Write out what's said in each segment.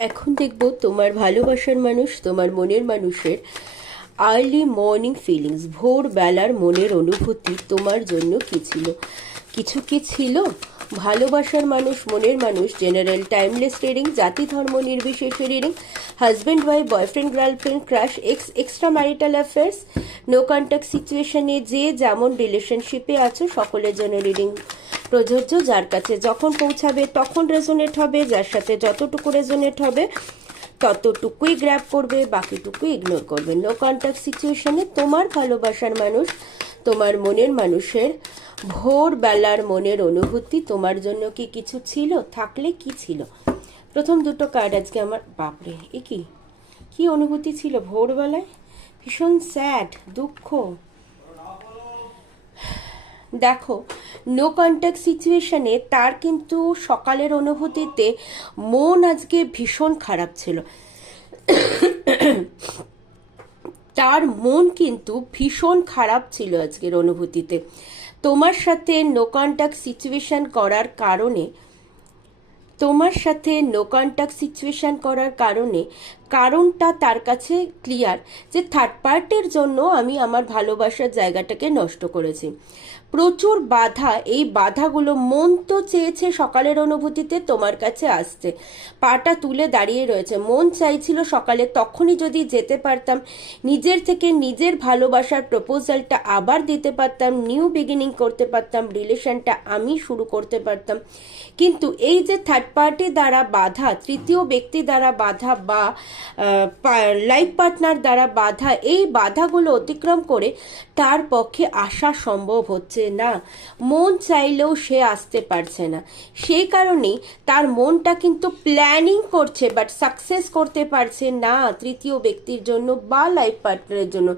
এখন দেখব তোমার ভালোবাসার মানুষ, তোমার মনের মানুষের আর্লি মর্নিং ফিলিংস, ভোরবেলার মনের অনুভূতি তোমার জন্য কি ছিল। কিছু কি ছিল? ভালোবাসার মানুষ, মনের মানুষ, জেনারেল টাইমলেস রিডিং, জাতি ধর্ম নির্বিশেষে reading, husband wife, boyfriend girlfriend, crush, extra marital affairs, no contact সিচুয়েশনে যে যেমন রিলেশনশিপে আছো সকলের জন্য রিডিং প্রযোজ্য। যার কাছে যখন পৌঁছাবে তখন রেজোনেট হবে, যার সাথে যতটুকু রেজোনেট হবে ততটুকুই গ্র্যাব করবে, বাকিটুকুই ইগনোর করবে। নো কন্ট্যাক্ট সিচুয়েশনে তোমার ভালোবাসার মানুষ, তোমার মনের মানুষের ভোরবেলার মনের অনুভূতি তোমার জন্য কি কিছু ছিল? থাকলে কি ছিল? প্রথম দুটো কার্ড আজকে আমার, বাপরে এ কি কি অনুভূতি ছিল ভোরবেলায়? ভীষণ স্যাড, দুঃখ। দেখো, নো কন্ট্যাক্ট সিচুয়েশনে তার কিন্তু সকালের অনুভূতিতে মন আজকে ভীষণ খারাপ ছিল। তার মন কিন্তু ভীষণ খারাপ ছিল আজকের অনুভূতিতে। তোমার সাথে নো কন্ট্যাক্ট সিচুয়েশন করার কারণে, তোমার সাথে নো কন্ট্যাক্ট সিচুয়েশন করার কারণে কারণটা তার কাছে ক্লিয়ার, যে থার্ড পার্টির জন্য আমি আমার ভালোবাসার জায়গাটাকে নষ্ট করেছি। প্রচুর বাধা, এই বাধাগুলো মন তো চেয়েছে সকালের অনুভূতিতে তোমার কাছে আসতে, পাটা তুলে দাঁড়িয়ে রয়েছে। মন চাইছিল সকালে তখনই যদি যেতে পারতাম, নিজের থেকে নিজের ভালোবাসার প্রপোজালটা আবার দিতে পারতাম, নিউ বিগিনিং করতে পারতাম, রিলেশনটা আমি শুরু করতে পারতাম। কিন্তু এই যে থার্ড পার্টি দ্বারা বাধা, তৃতীয় ব্যক্তি দ্বারা বাধা বা লাইফ পার্টনার দ্বারা বাধা, এই বাধাগুলো অতিক্রম করে তার পক্ষে আসা সম্ভব হচ্ছে না। মন চাইলেও সে আসতে পারছে না। সেই কারণেই তার মনটা কিন্তু প্ল্যানিং করছে, বাট সাকসেস করতে পারছে না তৃতীয় ব্যক্তির জন্য বা লাইফ পার্টনারের জন্য।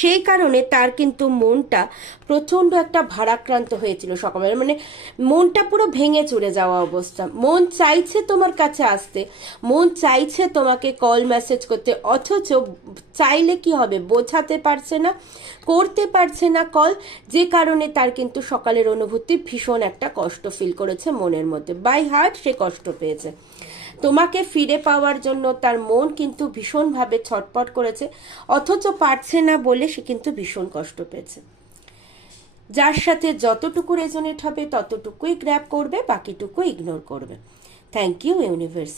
সেই কারণে তার কিন্তু মনটা প্রচণ্ড একটা ভারাক্রান্ত হয়েছিল সকালবেলা, মানে মনটা পুরো ভেঙে চড়ে যাওয়া অবস্থা। মন চাইছে তোমার কাছে আসতে, মন চাইছে তোমাকে কল মেসেজ করতে, অথচ চাইলে কি হবে, বোঝাতে পারছে না, করতে পারছে না কল। যে কারণে তার কিন্তু সকালের অনুভূতি ভীষণ একটা কষ্ট ফিল করেছে মনের মধ্যে, বাই হার্ট সে কষ্ট পেয়েছে। তোমাকে ফিরে পাওয়ার জন্য তার মন কিন্তু ভীষণভাবে ছটপট করেছে, অথচ পারছে না বলে সে কিন্তু ভীষণ কষ্ট পেয়েছে। যার সাথে যতটুকু রেজোনেট হবে ততটুকুই গ্র্যাব করবে, বাকিটুকু ইগনোর করবে। Thank you universe.